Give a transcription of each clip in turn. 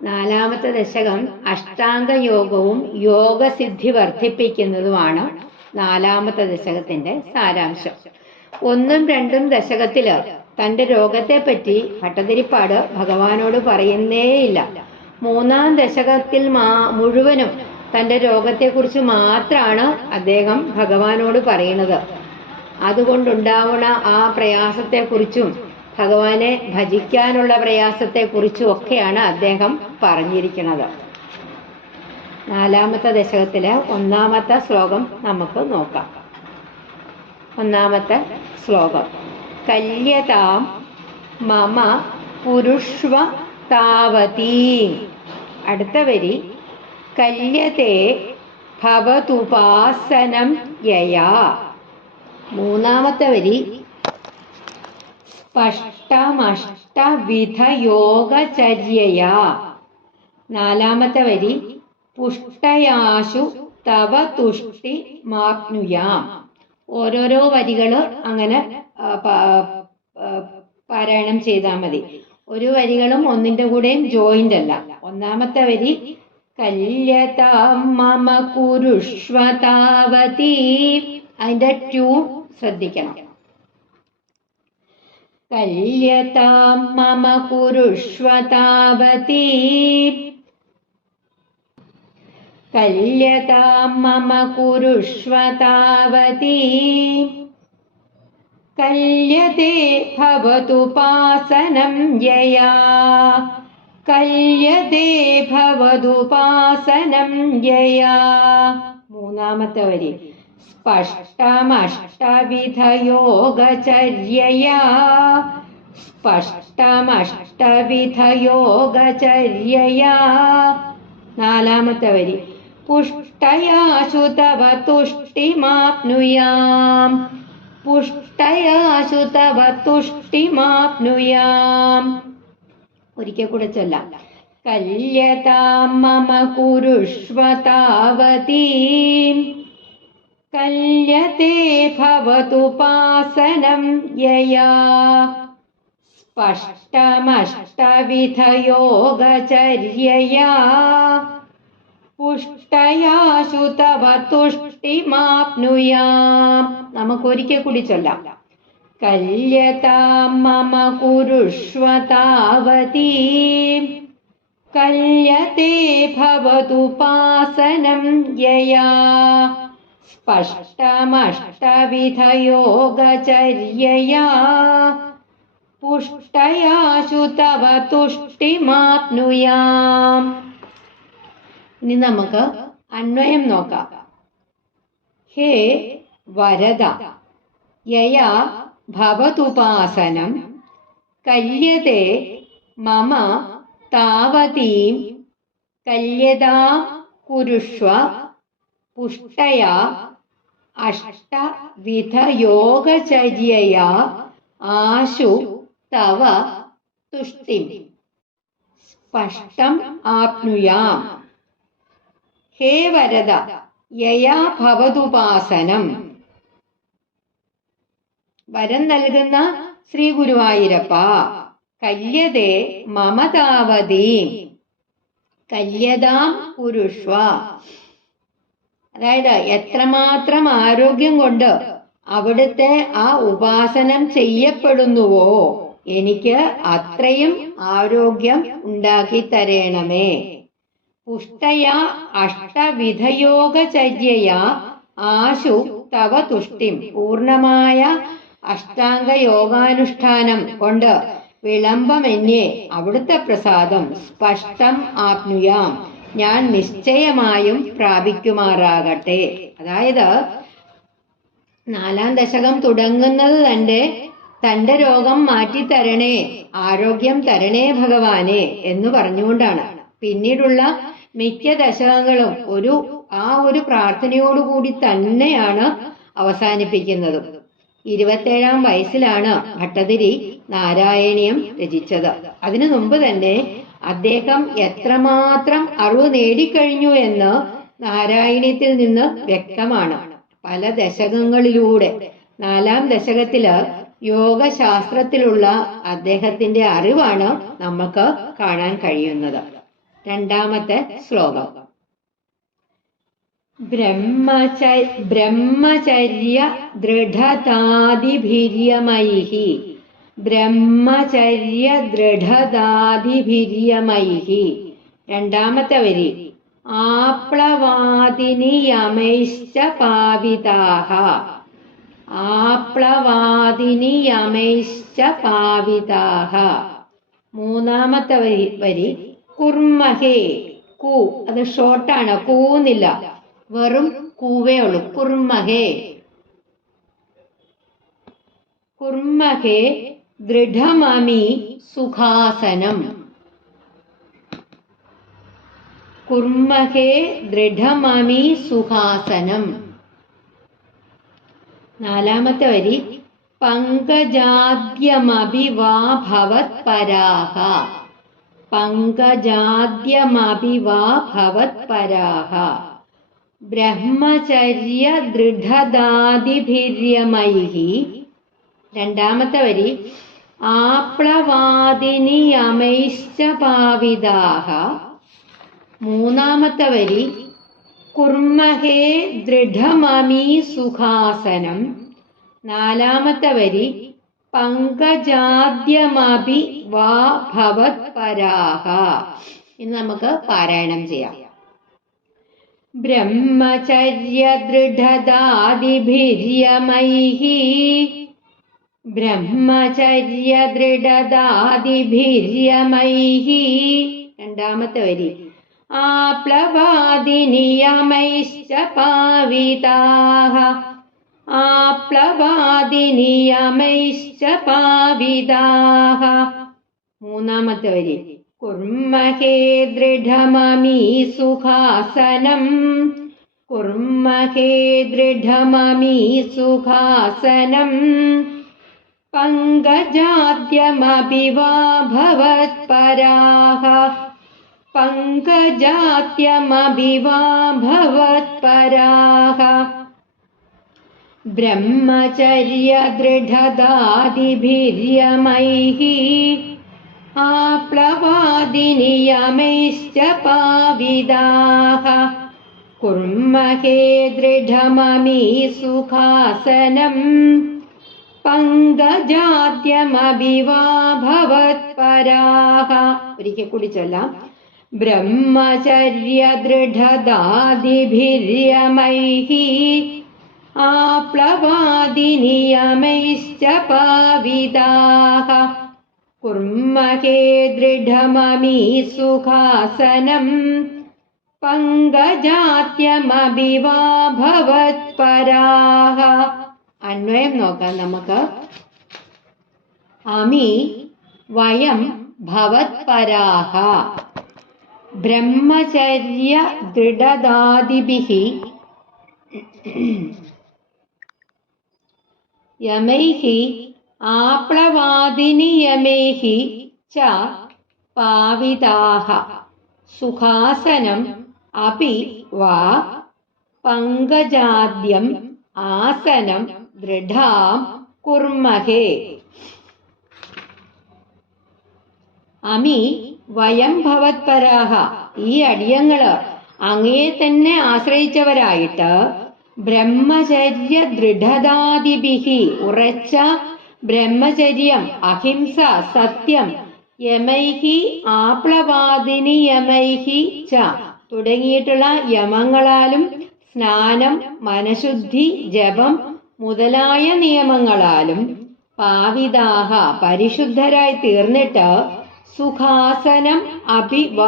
നാലാമത്തെ ദശകം അഷ്ടാംഗയോഗവും യോഗസിദ്ധി വർദ്ധിപ്പിക്കുന്നതുമാണ് നാലാമത്തെ ദശകത്തിന്റെ സാരാംശം. ഒന്നും രണ്ടും ദശകത്തിൽ തന്റെ രോഗത്തെപ്പറ്റി ഭട്ടതിരിപ്പാട് ഭഗവാനോട് പറയുന്നേയില്ല. മൂന്നാം ദശകത്തിൽ മാ മുഴുവനും തന്റെ രോഗത്തെക്കുറിച്ച് മാത്രമാണ് അദ്ദേഹം ഭഗവാനോട് പറയുന്നത്. അതുകൊണ്ടുണ്ടാവുന്ന ആ പ്രയാസത്തെക്കുറിച്ചും ഭഗവാനെ ഭജിക്കാനുള്ള പ്രയാസത്തെക്കുറിച്ചും ഒക്കെയാണ് അദ്ദേഹം പറഞ്ഞിരിക്കുന്നത്. നാലാമത്തെ ദശകത്തിലെ ഒന്നാമത്തെ ശ്ലോകം നമുക്ക് നോക്കാം. ഒന്നാമത്തെ ശ്ലോകം. കല്യതാം മമ പുരുഷ്വ താവതീ. അടുത്ത വരി. കല്യത്തെ ഭവതുപാസനം യയാ. മൂന്നാമത്തെ വരി. സ്പഷ്ടമഷ്ടവിധയോഗചര്യയാ നാലാമത്തെ വരി പുഷ്ടയാശു തവ തുഷ്ടി മാപ്നുയാം ഓരോരോ വരികൾ അങ്ങനെ പാരായണം ചെയ്താൽ മതി. ഒരു വരികളും ഒന്നിന്റെ കൂടെയും ജോയിന്റ് അല്ല. ഒന്നാമത്തെ വരി കല്യതാം മമ കുരുഷ്വതാവതി. അതിന്റെ ട്യൂൺ ശ്രദ്ധിക്കണം. കല്യതാം മമ കുരുഷ്വതാവതീ. കല്യതാം മമ കുരുഷ്വതാവതീ. കല്യത്തെ ഭവതുപാസനം യയാ. കല്യത്തെ ഭവതുപാസനം യയാ. മൂന്നാമത്തെ വരി. സ്പഷ്ടമഷ്ടവിധയോഗചര്യയാ സ്പഷ്ടമഷ്ടവിധയോഗചര്യയാ നാലാമത്തെ വരി. പുഷ്ടയാശു തവ തുഷ്ടിമാപ്നുയാം പുഷ്ടയാശു തവ തുഷ്ടിമാപ്നുയാം ഒരിക്കൽ കൂടെ ചൊല്ലാം. കല്യതാം മമ കുരുഷ്വതാവതീം. കല്യത്തെ ഭവതുപാസനം യയാ സ്പഷ്ടമഷ്ടവിധയോഗചര്യയാ പുഷ്ടയാശു തവ തുഷ്ടിമാപ്നുയാം നമുക്കൊരിക്കൽ കൂടി ചൊല്ലാം കല്യതാം മമ കുരുഷ്വതാവതീ കല്യത്തെ ഭവതുപാസനം യയാ സ്പഷ്ടമഷ്ടവിധയോഗചര്യയാ പുഷ്ടയാശു തവ തുഷ്ടിമാപ്നുയാം ഇനി നമുക്ക് അന്വയം നോക്കാം. ഹേ വരദ യയാ ഭവതുപാസനം കല്യത്തെ മമ താവതീം കല്യതാ കുരുഷ്വ പുഷ്ടയാ അഷ്ടവിധയോഗചര്യയാ ആശു തവ തുഷ്ടിം. സ്പഷ്ടം ആപ്നുയാം. ഹേ വരദ യയാ ഭവതുപാസനം. വരം നൽകുന്ന ശ്രീ ഗുരുവായൂരപ്പ കല്യതേ മമതാവതീം കല്യതാം പുരുഷ്വ. അതായത് എത്രമാത്രം ആരോഗ്യം കൊണ്ട് അവിടുത്തെ ആ ഉപാസനം ചെയ്യപ്പെടുന്നുവോ എനിക്ക് അത്രയും ആരോഗ്യം ഉണ്ടാക്കി തരേണമേ പുഷ്ടയ അഷ്ടവിധയോഗചര്യയ ആശു തവ തുഷ്ടിം. പൂർണമായ അഷ്ടാംഗ യോഗാനുഷ്ഠാനം കൊണ്ട് വിളംബമെന്യേ അവിടുത്തെ പ്രസാദം സ്പഷ്ടം ആപ്നുയാം ഞാൻ നിശ്ചയമായും പ്രാപിക്കുമാറാകട്ടെ. അതായത് നാലാം ദശകം തുടങ്ങുന്നത് തന്റെ തന്റെ രോഗം മാറ്റി തരണേ ആരോഗ്യം തരണേ ഭഗവാനെ എന്ന് പറഞ്ഞുകൊണ്ടാണ്. പിന്നീടുള്ള മിക്ക ദശകങ്ങളും ഒരു ആ ഒരു പ്രാർത്ഥനയോടുകൂടി തന്നെയാണ് അവസാനിപ്പിക്കുന്നത്. ഇരുപത്തേഴാം വയസ്സിലാണ് ഭട്ടതിരി നാരായണീയം രചിച്ചത്. അതിനു മുമ്പ് തന്നെ അദ്ദേഹം എത്രമാത്രം അറിവ് നേടിക്കഴിഞ്ഞു എന്ന് നാരായണീയത്തിൽ നിന്ന് വ്യക്തമാണ്. പല ദശകങ്ങളിലൂടെ നാലാം ദശകത്തിൽ യോഗശാസ്ത്രത്തിലുള്ള അദ്ദേഹത്തിന്റെ അറിവാണ് നമുക്ക് കാണാൻ കഴിയുന്നത്. രണ്ടാമത്തെ ശ്ലോകം. ബ്രഹ്മചര്യ ബ്രഹ്മചര്യ ദൃഢതാതിഭിര്യമൈഹി. ബ്രഹ്മചര്യ ദൃഢതാതിഭിര്യമൈഹി രണ്ടാമത്തെ വരി ആപ്ലവാദിനി യമൈശ്ച പാവിതാഹ. ആപ്ലവാദിനി യമൈശ്ച പാവിതാഹ. മൂന്നാമത്തെ വരി വരി കുർമഹേ കൂ അത് ഷോർട്ടാണ് കൂന്നില്ല. വെറും കൂവേ ഉള്ളൂ കുർമഹേ കുർമഹേ ദൃഢമമി സുഖാസനം. കുർമഹേ ദൃഢമമി സുഖാസനം. നാലാമത്തെ വരി പങ്കജാദ്യമഭി വാ ഭവത് പരാഹ. പങ്കജാദ്യമഭി വാ ഭവത് പരാഹ. ബ്രഹ്മചര്യ ദൃഢദാതിഭിര്യമൈഹി രണ്ടാമത്തെ വരി ആപ്ലവാദിനി അമൈശ്ച പാവിതാഹ മൂന്നാമത്തെ വരി കുർമഹേ ദൃഢമമീ സുഖാസനം. നാലാമത്തെ വരി പങ്കജാദ്യമഭി വാ ഭവത് പരാഹ. ഇന്ന് നമുക്ക് പാരായണം ചെയ്യാം. ബ്രഹ്മചര്യ ദൃഢദാതിഭിര്യമൈഹി ബ്രഹ്മചര്യ ദൃഢദാതിഭിര്യമൈഹി. രണ്ടാമത്തെ വരി. ആപ്ലവാദിനിയമൈശ്ച പാവിതാഹ. ആപ്ലവാദിനിയമൈശ്ച പാവിതാഹ. മൂന്നാമത്തെ വരി. കുർമ്മഹേ ദൃഢമമീ സുഖാസനം. കുർമ്മഹേ ദൃഢമമീ സുഖാസനം. भवत्पराः पङ्कजात्यमपि वा भवत्पराः ब्रह्मचर्यदृढदादिभिर्यमैः आप्लवादिनियमैश्च पाविदाः। कुर्महे दृढममी सुखासनम् സുഖാസനം പങ്കജാദ്യമപി വാ ഭവത്പരാः ഒരിക്കൽ കൂടി ചൊല്ലാം. ബ്രഹ്മചര്യ ദൃഢദാതിഭിര്യമൈः ആപ്ലവാദിനിയമൈശ്ച പാവിതാः. കുർമഹേ ദൃഢമമീ സുഖാസനം പങ്കജാത്യമപി വാ ഭവത്പരാः അന്വയം നോക്കാം നമുക്ക്. അമി വയം ഭവത്പരാः ബ്രഹ്മചര്യ ദൃഢദാദിഭിः. ആപ്ലവാദിനി ആപ്ലവാദിനിയമൈः ച പാവിതാഹ. സുഖാസനം അപി വാ പങ്കജാദ്യം ആസനം ദൃഢാം കുർമഹേ അമി വയം ഭവത്പരാഹ. ഈ അടിയങ്ങൾ അങ്ങയെ തന്നെ ആശ്രയിച്ചവരായിട്ട് ബ്രഹ്മചര്യ ദൃഢതാദിഭിഹി ഉറച്ച ബ്രഹ്മചര്യം അഹിംസ സത്യം യമൈഹി ആപ്ലവാദിനി യമൈഹി ച തുടങ്ങിയിട്ടുള്ള യമങ്ങളാലും സ്നാനം മനഃശുദ്ധി ജപം മുതലായ നിയമങ്ങളാലും പാവിതാഹ പരിശുദ്ധരായി തീർന്നിട്ട് സുഖാസനം അഭിവ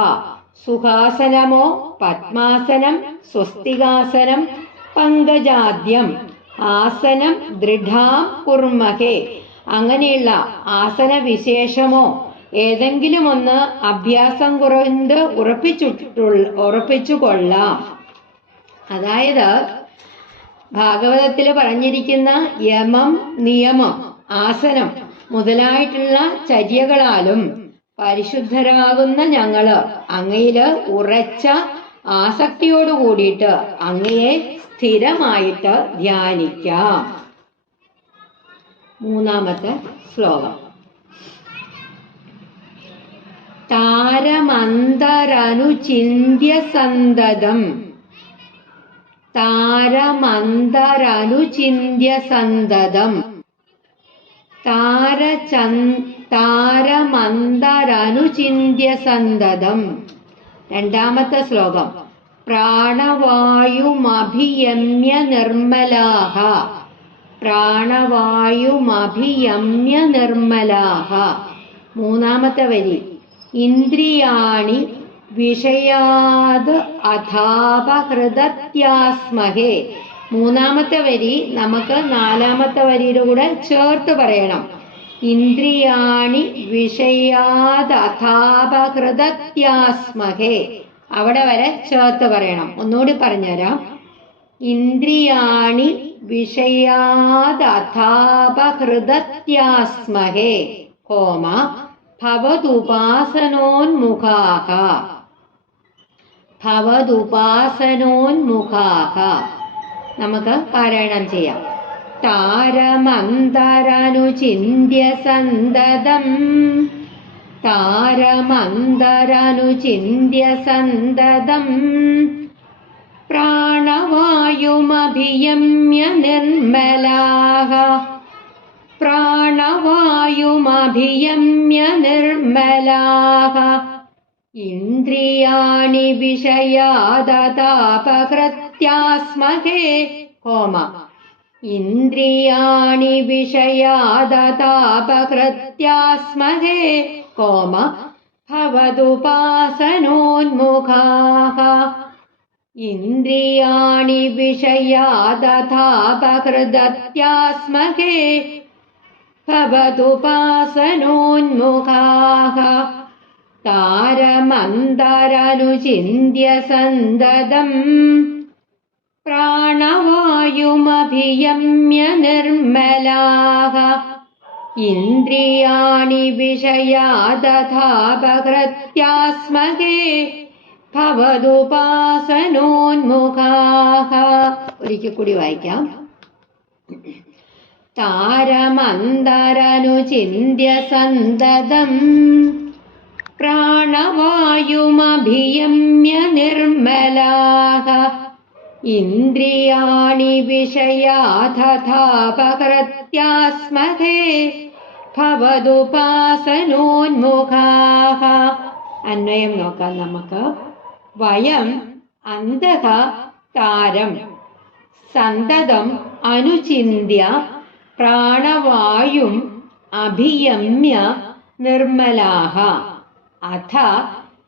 സുഖാസനമോ പത്മാസനം സ്വസ്തികാസനം പങ്കജാദ്യം ആസനം ദൃഢാം കുർമഹേ. അങ്ങനെയുള്ള ആസന വിശേഷമോ ഏതെങ്കിലും ഒന്ന് അഭ്യാസം കുറഞ്ഞ് ഉറപ്പിച്ചിട്ടുള്ള ഉറപ്പിച്ചു കൊള്ളാം അതായത് ഭാഗവതത്തിൽ പറഞ്ഞിരിക്കുന്ന യമം നിയമം ആസനം മുതലായിട്ടുള്ള ചര്യകളാലും പരിശുദ്ധരാകുന്ന ഞങ്ങൾ അങ്ങയിൽ ഉറച്ച ആസക്തിയോട് കൂടിയിട്ട് അങ്ങയെ സ്ഥിരമായിട്ട് ധ്യാനിക്കാം. മൂന്നാമത്തെ ശ്ലോകം. താരമന്തരനുചിന്യ സന്തതം താരമന്തരനുചിന്യ സന്തതം താരമന്തരനുചിന്യ സന്തതം രണ്ടാമത്തെ ശ്ലോകം. പ്രാണവായുമഭിയമ്യ നിർമ്മലാഹ പ്രാണവായുമഭിയമ്യ നിർമ്മലാഹ മൂന്നാമത്തെ വരി. ഇന്ദ്രിയാണി വിഷയാത് അഥാപഹൃതത്യാസ്മഹേ. മൂന്നാമത്തെ വരി നമുക്ക് നാലാമത്തെ വരിയുടെ കൂടെ ചേർത്ത് പറയണം. ഇന്ദ്രിയാണി വിഷയാത് അഥാപഹൃതത്യാസ്മഹേ. അവിടെ വരെ ചേർത്ത് പറയണം. ഒന്നുകൂടി പറഞ്ഞുതരാം. ഇന്ദ്രിയാണി വിഷയാത് അഥാപഹൃതത്യാസ്മഹേ. കോമ ഭവതുപാസനോന്മുഖാഹ. ഭവതുപാസനോന്മുഖാഹ നമുക്ക് പാരായണം ചെയ്യാം. താരമന്തരനുചിന്യ സന്തതം താരമന്തരനുചിന്യ സന്തതം പ്രാണവായുമഭിയമ്യ നിർമ്മലാഹ പ്രാണവായുമഭിയമ്യ നിർമ്മലാഹ इन्द्रियाणि विषयादतापकृत्यास्महे। कोम। इन्द्रियाणि विषयादतापकृत्यास्महे। कोम। भवदुपासनोन्मुखाः। इन्द्रियाणि विषयादथापकृदत्यास्महे भवदुपासनोन्मुखाः। താരമന്തരനുചിന്യ സന്തതം പ്രാണവായുമഭിയമ്യ നിർമ്മലാഹ ഇന്ദ്രിയാണി വിഷയാദധാപകൃത്യാസ്മഹേ ഭവതുപാസനോന്മുഖാ ഒരിക്കൽ കൂടി വായിക്കാം. താരമന്തരനുചിന്യ സന്തതം പ്രാണവായുമഭിയമ്യ നിർമ്മലാഹ. ഇന്ദ്രിയാണി വിഷയാദധാപകൃത്യാസ്മഹേ ഭവതുപാസനോന്മുഖാഹ. അന്വയം നോക്കാം നമുക്ക്. വയം അന്തക താരം. സന്തതം അനുചിന്യ പ്രാണവായും അഭിയമ്യ നിർമ്മലാഹ. അഥ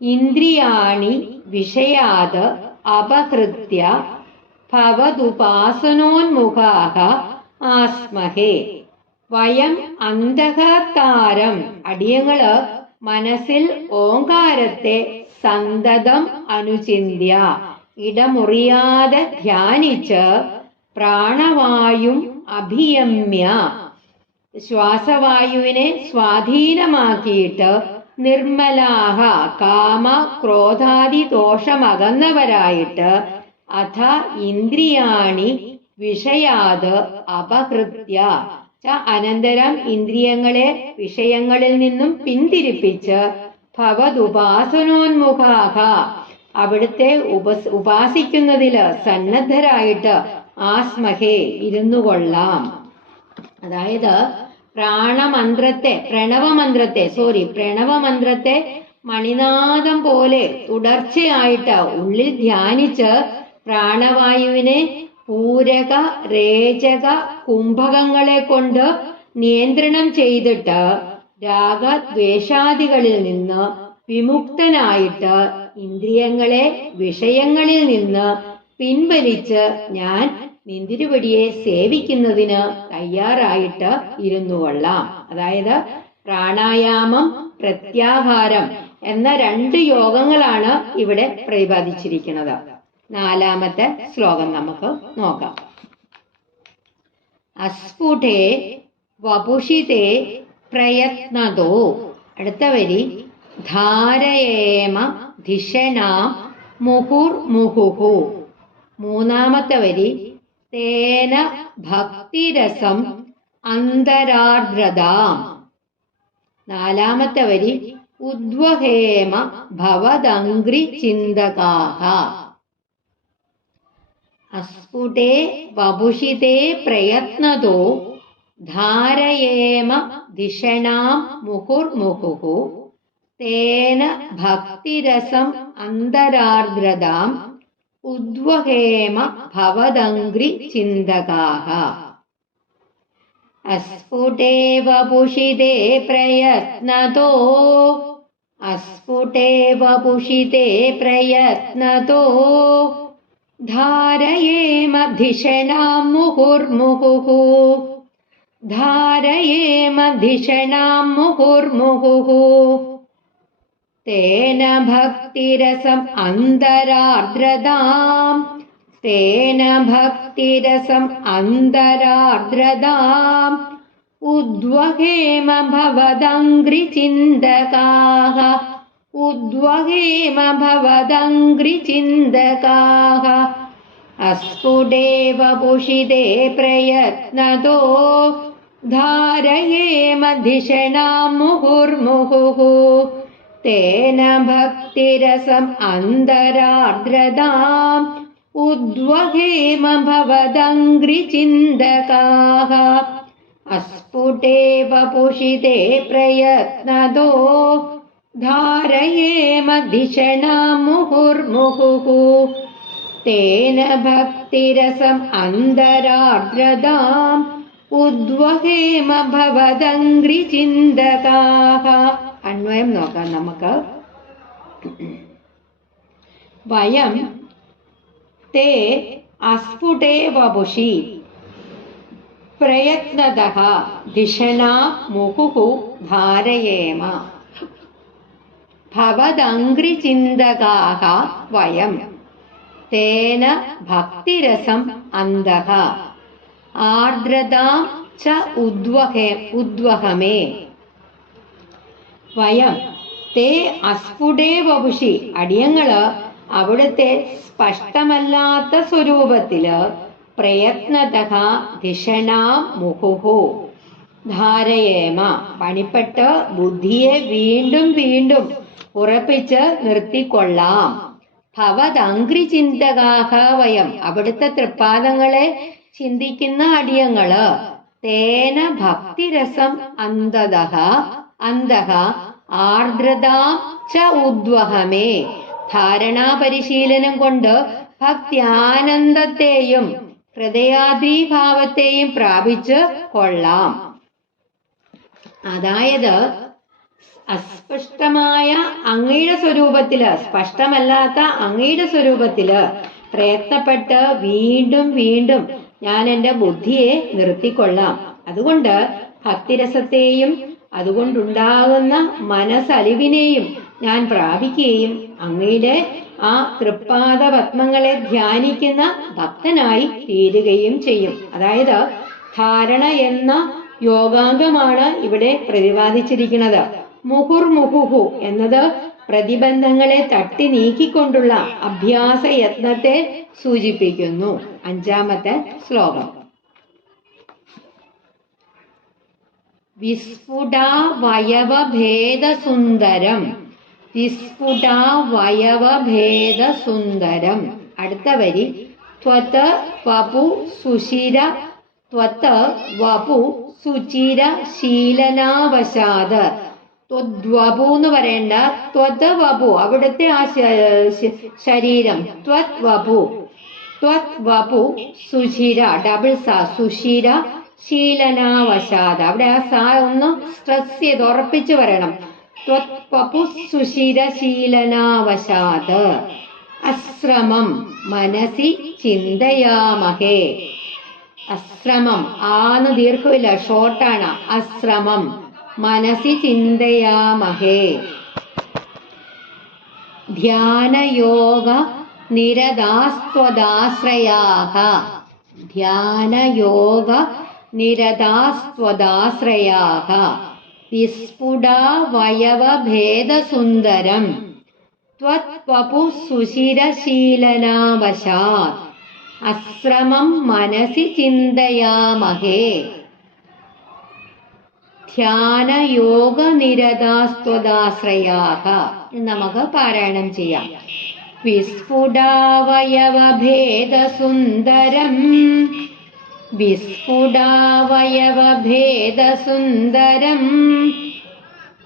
ഇന്ദ്രിയാണി വിഷയാത് അപഹൃത്യ ഭവതുപാസനോന്മുഖാഹ ആസ്മഹേ. വയം അന്ധകാരം അടിയങ്ങൾ മനസ്സിൽ ഓങ്കാരത്തെ സന്തതം അനുചിന്യ ഇടമുറിയാതെ ധ്യാനിച്ച് പ്രാണവായും അഭിയമ്യ. ശ്വാസവായുവിനെ സ്വാധീനമാക്കിയിട്ട് നിർമ്മലാഹ കാമ ക്രോധാദി ദോഷമകന്നവരായിട്ട് അഥ ഇന്ദ്രിയാണി വിഷയാത് അപഹൃത്യ. അനന്തരം ഇന്ദ്രിയങ്ങളെ വിഷയങ്ങളിൽ നിന്നും പിന്തിരിപ്പിച്ച് ഭവതുപാസനോന്മുഖാഹ അവിടുത്തെ ഉപസ് ഉപാസിക്കുന്നതിൽ സന്നദ്ധരായിട്ട് ആസ്മഹേ ഇരുന്നു കൊള്ളാം അതായത് പ്രാണമന്ത്രത്തെ പ്രണവമന്ത്രത്തെ സോറി പ്രണവമന്ത്രത്തെ മണിനാദം പോലെ തുടർച്ചയായിട്ട് ഉള്ളിൽ ധ്യാനിച്ച് പ്രാണവായുവിനെ പൂരക രേചക കുംഭകങ്ങളെ കൊണ്ട് നിയന്ത്രണം ചെയ്തിട്ട് രാഗദ്വേഷാദികളിൽ നിന്ന് വിമുക്തനായിട്ട് ഇന്ദ്രിയങ്ങളെ വിഷയങ്ങളിൽ നിന്ന് പിൻവലിച്ച് ഞാൻ നിന്തിരുവടിയെ സേവിക്കുന്നതിന് തയ്യാറായിട്ട് ഇരുന്നു കൊള്ളാം. അതായത് പ്രാണായാമം പ്രത്യാഹാരം എന്ന രണ്ട് യോഗങ്ങളാണ് ഇവിടെ പ്രതിപാദിച്ചിരിക്കുന്നത്. നാലാമത്തെ ശ്ലോകം നമുക്ക് നോക്കാം. അസ്ഫുടേ വപുഷിതേ പ്രയത്നതോ. അടുത്ത വരി ധാരയേമ ധിഷനാം മുഹുർ മുഹുഹു മൂന്നാമത്തെ വരി തേന ഭക്തിരസം അന്തരാർദ്രതാം. നാലാമത്തെ വരി ഉദ്വഹേമ ഭവദംഗ്രി ചിന്തകാഹ. അസ്ഫുടേ വപുഷിതേ പ്രയത്നതോ ധാരയേമ ദിഷണാം മുഹുർമുഹുഃ തേന ഭക്തിരസം അന്തരാർദ്രതാം. उद्वहेम भवदङ्घ्रिचिन्तकाः अस्फुटेव पुषिते प्रयत्नतो। अस्फुटेव पुषिते प्रयत्नतो। धारये मुहुर्मुहुः मुकुर्मुकुः धारयेमीषणां मुकुर्मुकुः तेन भक्तिरसम् अन्तरार्द्रताम् तेन भक्तिरसम् अन्तरार्द्रताम् उद्वहेम भवदङ्घ्रिचिन्तकाः उद्वहेम भवदङ्घ्रिचिन्तकाः अस्फुटेव पुषिते प्रयत्नतो। धारयेम धिषणां मुहुर्मुहुः तेन भक्तिरसम् अन्तरार्द्रदाम् उद्वहेम भवदङ्ग्रिचिन्तकाः अस्फुटे वपुषिते प्रयत्नदो धारयेम धिषणा मुहुर्मुहुः तेन भक्तिरसम् अन्तरार्द्रदाम् उद्वहेम भवदङ्ग्रिचिन्तकाः അന്വയം നോക്കാം നമുക്ക് വയം തേ അസ്ഫുടേ വപുഷി പ്രയത്നതഃ ധിഷണാ മുഹുഹു ധാരയേമ ഭവദംഗ്രിചിന്തകാഹ വയം തേന ഭക്തിരസം അന്തഃ ആർദ്രതാം ച ഉദ്വഹേ ഉദ്വഹമേ വയം. തേ അസ്ഫുടേ വപുഷി അടിയങ്ങൾ അവിടുത്തെ സ്പഷ്ടമല്ലാത്ത സ്വരൂപത്തിൽ പ്രയത്നതഹ ധിഷണാ മുഹുഹു. ധാരയേമ. പണിപ്പെട്ട് ബുദ്ധിയെ വീണ്ടും വീണ്ടും ഉറപ്പിച്ച് നിർത്തിക്കൊള്ളാം. ഭവതങ്കി ചിന്തകാഹ വയം. അവിടുത്തെ തൃപ്പാദങ്ങളെ ചിന്തിക്കുന്ന അടിയങ്ങൾ. തേന ഭക്തിരസം അന്തതഃ അന്തഃ ആർദ്രതാം ച ഉദ്വഹമേ. ധാരണാ പരിശീലനം കൊണ്ട് ഭക്ത്യാനന്ദത്തെയും ഹൃദയാദ്രീഭാവത്തെയും പ്രാപിച്ച് കൊള്ളാം. അതായത് അസ്പഷ്ടമായ അങ്ങയുടെ സ്വരൂപത്തിൽ സ്പഷ്ടമല്ലാത്ത അങ്ങയുടെ സ്വരൂപത്തിൽ പ്രയത്നപ്പെട്ട് വീണ്ടും വീണ്ടും ഞാൻ എന്റെ ബുദ്ധിയെ നിർത്തിക്കൊള്ളാം. അതുകൊണ്ട് ഭക്തിരസത്തെയും അതുകൊണ്ടുണ്ടാകുന്ന മനസ്സലിവിനെയും ഞാൻ പ്രാപിക്കുകയും അങ്ങയുടെ ആ തൃപ്പാദ പത്മങ്ങളെ ധ്യാനിക്കുന്ന ഭക്തനായി തീരുകയും ചെയ്യും. അതായത് ധാരണ എന്ന യോഗാംഗമാണ് ഇവിടെ പ്രതിപാദിച്ചിരിക്കുന്നത്. മുഹുർമുഹുഹു എന്നത് പ്രതിബന്ധങ്ങളെ തട്ടി നീക്കിക്കൊണ്ടുള്ള അഭ്യാസ യത്നത്തെ സൂചിപ്പിക്കുന്നു. അഞ്ചാമത്തെ ശ്ലോകം. വിസ്ഫുടാ വയവഭേദസുന്ദരം വിസ്ഫുടാ വയവഭേദസുന്ദരം അടുത്ത വരി. ത്വത് വപു സുശിര. ത്വത്ത് വപു സുചിര ശീലനാവശാത് ത്വദ്വപു എന്ന് പറയേണ്ട. ത്വത് വപു. അവിടുത്തെ ആ ശരീരം. ത്വത് വപു. ത്വത് വപു സുശിര. ഡബിൾ സ. സുശിര. ശീലനാവശാത് അവിടെ ആ സാ ഒന്ന് സ്ട്രെസ് ചെയ്ത് ഉറപ്പിച്ചു വരണം. ത്വത് വപു സുശിര ശീലനാവശാത് അശ്രമം മനസി ചിന്തയാമഹേ. അശ്രമം. ആന്ന് ദീർഘമില്ല. ഷോർട്ടാണ് അശ്രമം മനസി ചിന്തയാമഹേ. ധ്യാനയോഗ നിരതാസ്ത്വദാശ്രയാഹ. ധ്യാനയോഗ നിരതാസ്ത്വദാശ്രയാഹ. വിസ്ഫുടാ വയവഭേദസുന്ദരം. ത്വത്വപു സുശിരശീലനാവശാത്. അശ്രമം മനസി ചിന്തയാമഹേ. ധ്യാനയോഗനിരതാസ്ത്വദാശ്രയാഹ. എന്ന് നമുക്ക് പാരായണം ചെയ്യാം. വിസ്ഫുടാവയവഭേദസുന്ദരം विस्फुडावयवभेदसुन्दरम्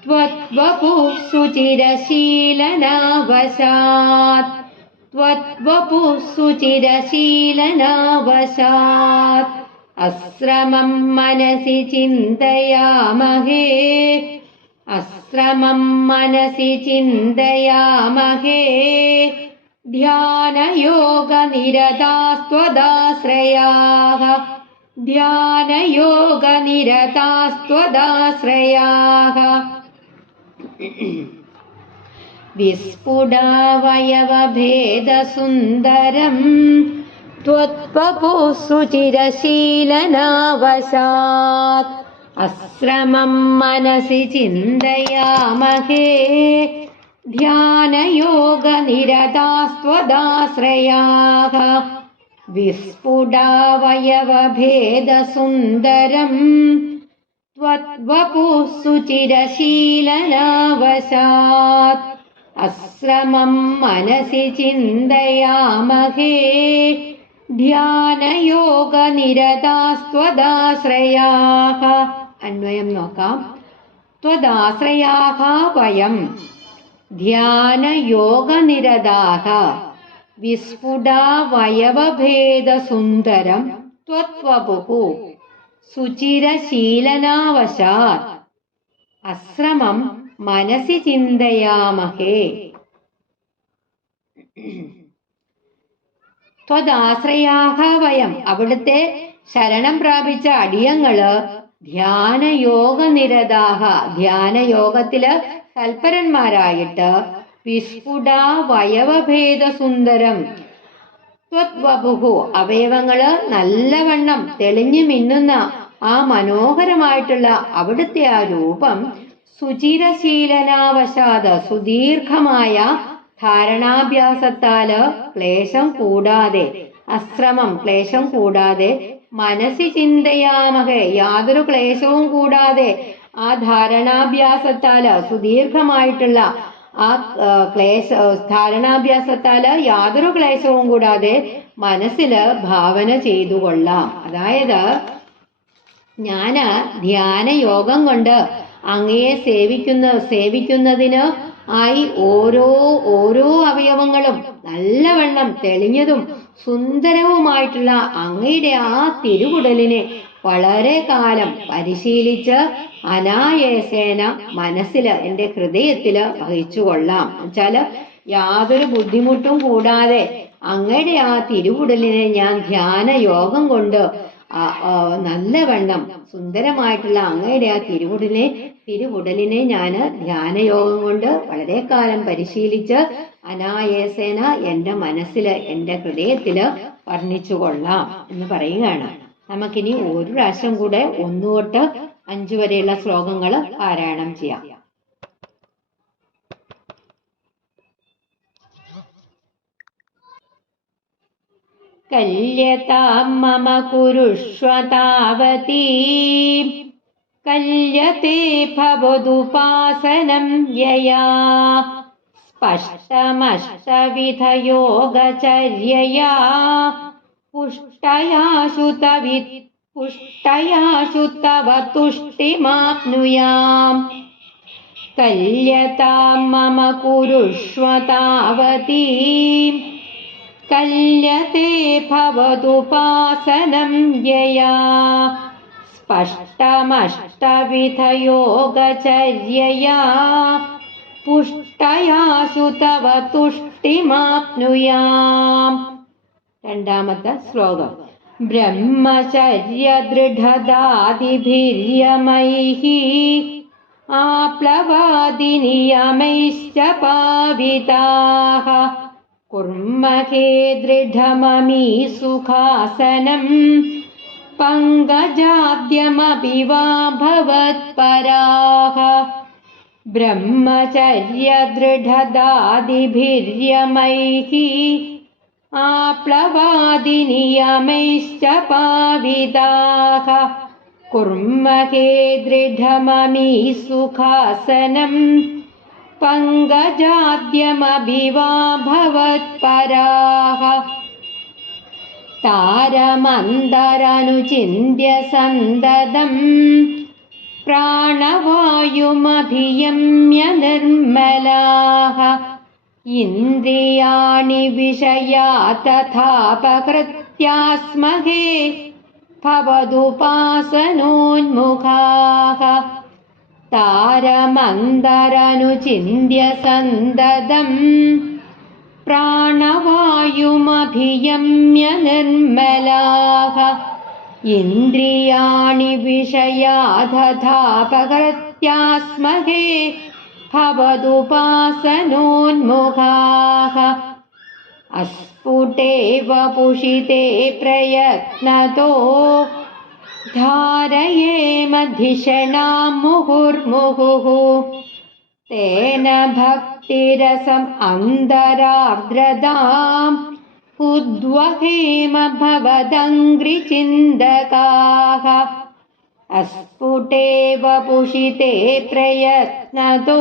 त्वत्वपुः सुचिरशीलनावशात् त्वत्वपुः सुचिरशीलनावशात् अस्रमं मनसि चिन्तयामहे अस्रमं मनसि चिन्तयामहे ध्यानयोगनिरतास्त्वदाश्रयाः ध्यानयोगनिरतास्त्वदाश्रयाः। विस्फुडावयवभेदसुन्दरम् त्वत्पपुः सुचिरशीलनावशात् अस्रमं मनसि चिन्तयामहे। ध्यानयोगनिरतास्त्वदाश्रयाः विस्फुटावयवभेदसुन्दरम् त्वद्वपुः सुचिरशीलनावशात् अस्रमं मनसि चिन्तयामहे ध्यानयोगनिरतास्त्वदाश्रयाः अन्वयं नोकाम् त्वदाश्रयाः वयं ध्यानयोगनिरताः വിസ്ഫുടാവയവഭേദസുന്ദരം ത്വത്വപുഃ സുചിരശീലനാവശാത്. അശ്രമം മനസി ചിന്തയാമഹേ. ത്വദാശ്രയാഹ വയം. അവിടുത്തെ ശരണം പ്രാപിച്ച അടിയങ്ങൾ ധ്യാനയോഗനിരതാഹ. ധ്യാനയോഗത്തിൽ തൽപരന്മാരായിട്ട് വിസ്ഫുട വയവഭേദസുന്ദരം ത്വദ്വപുഹു അവയവങ്ങൾ നല്ലവണ്ണം തെളിഞ്ഞു മിന്നുന്ന ആ മനോഹരമായിട്ടുള്ള അവിടുത്തെ ആ രൂപം സുചിരശീലനാവശാത സുദീർഘമായ ധാരണാഭ്യാസത്താൽ ക്ലേശം കൂടാതെ അശ്രമം ക്ലേശം കൂടാതെ മനസ്സി ചിന്തയാമഹേ യാതൊരു ക്ലേശവും കൂടാതെ ആ ധാരണാഭ്യാസത്താൽ സുദീർഘമായിട്ടുള്ള ആ ക്ലേശ ധാരണാഭ്യാസത്താൽ യാതൊരു ക്ലേശവും കൂടാതെ മനസ്സിൽ ഭാവന ചെയ്തു കൊള്ളാം. അതായത് ഞാൻ ധ്യാന യോഗം കൊണ്ട് അങ്ങയെ സേവിക്കുന്ന സേവിക്കുന്നതിന് ആയി ഓരോ ഓരോ അവയവങ്ങളും നല്ലവണ്ണം തെളിഞ്ഞതും സുന്ദരവുമായിട്ടുള്ള അങ്ങയുടെ ആ തിരുകുടലിനെ വളരെ കാലം പരിശീലിച്ച് അനായാസേന മനസ്സിൽ എന്റെ ഹൃദയത്തിൽ വഹിച്ചു കൊള്ളാം എന്നുവെച്ചാൽ യാതൊരു ബുദ്ധിമുട്ടും കൂടാതെ അങ്ങയുടെ ആ തിരുവുടലിനെ ഞാൻ ധ്യാന യോഗം കൊണ്ട് നല്ലവണ്ണം സുന്ദരമായിട്ടുള്ള അങ്ങയുടെ ആ തിരുവുടലിനെ തിരുവുടലിനെ ഞാൻ ധ്യാനയോഗം കൊണ്ട് വളരെ കാലം പരിശീലിച്ച് അനായാസേന എന്റെ മനസ്സിൽ എന്റെ ഹൃദയത്തിൽ വർണിച്ചു കൊള്ളാം എന്ന് പറയുകയാണ്. നമുക്കിനി ഒരു പ്രാവശ്യം കൂടെ ഒന്നു തൊട്ട് അഞ്ചു വരെയുള്ള ശ്ലോകങ്ങൾ പാരായണം ചെയ്യാം. കല്യതാം മമ കുരുഷ്വ താവതീ കല്യത്തെ ഭവതുപാസനം യയാ. സ്പഷ്ടമഷ്ടവിധയോഗചര്യയാ. പുഷ്ടയാശുതവി पुष्टयाशु तव तुष्टिमाप्नुयाम्। कल्यतां मम कुरुष्व तावती कल्यते भवदुपासनं यया स्पष्टमष्टविधयोगचर्यया। पुष्टयाशु तव तुष्टिमाप्नुयाम्। रमत श्लोकम् ब्रह्मचर्यदृढदादिभिर्यमैः आप्लवादिनियमैश्च पाविताः। कुर्महे दृढममी सुखासनम् पङ्गजाद्यमपि वा भवत्पराः ब्रह्मचर्यदृढदादिभिर्यमैः आप्लवादिनियमैश्च पाविदाः कुर्महे दृढममी सुखासनम् पङ्कजाद्यमभिवा भवत्पराः तारमन्दरनुचिन्त्य सन्ददम् प्राणवायुमभियम्य निर्मलाः इन्द्रियाणि विषया तथापकृत्यास्महे भवदुपासनोन्मुखाः। तारमन्दरनुचिन्त्य सन्ददम् प्राणवायुमभियम्य निर्मलाः। इन्द्रियाणि विषया तथापकृत्यास्महे भवदुपासनोन्मुखाः। अस्फुटेव पुषिते प्रयत्नतो। धारयेमधिषणां मुहुर्मुहुः। तेन भक्तिरसम् अन्तरार्द्रताम् उद्वहेम भवदङ्घ्रिचिन्दकाः अस्फुटे स्फुटेवपुषिते प्रयत्नतो।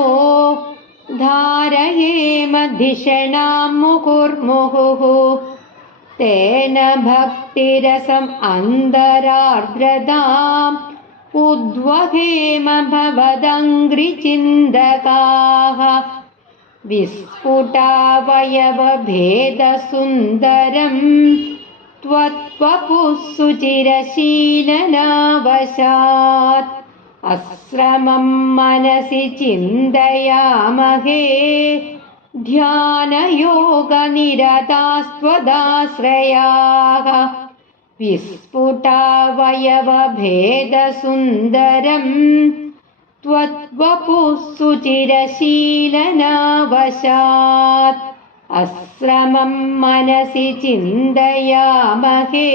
धारयेमधिषणां मुकुर्मुहुः। तेन भक्तिरसम् अन्तरार्द्रताम् उद्वहेम भवदङ्घ्रिचिन्तकाः विस्फुटावयवभेदसुन्दरम्। त्वत् त्वत्वपुः सुचिरशीलनावशात् अस्रमं मनसि चिन्तयामहे। ध्यानयोगनिरतास्त्वदाश्रयाः। विस्फुटावयवभेदसुन्दरम्। त्वद्वपुः सुचिरशीलनावशात् अस्रमं मनसि चिन्तयामहे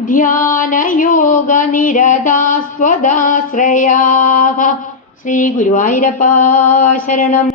ധ്യാനയോഗനിരതാസ്വദാശ്രയാः ശ്രീഗുരുവായൂരപ്പാ ശരണം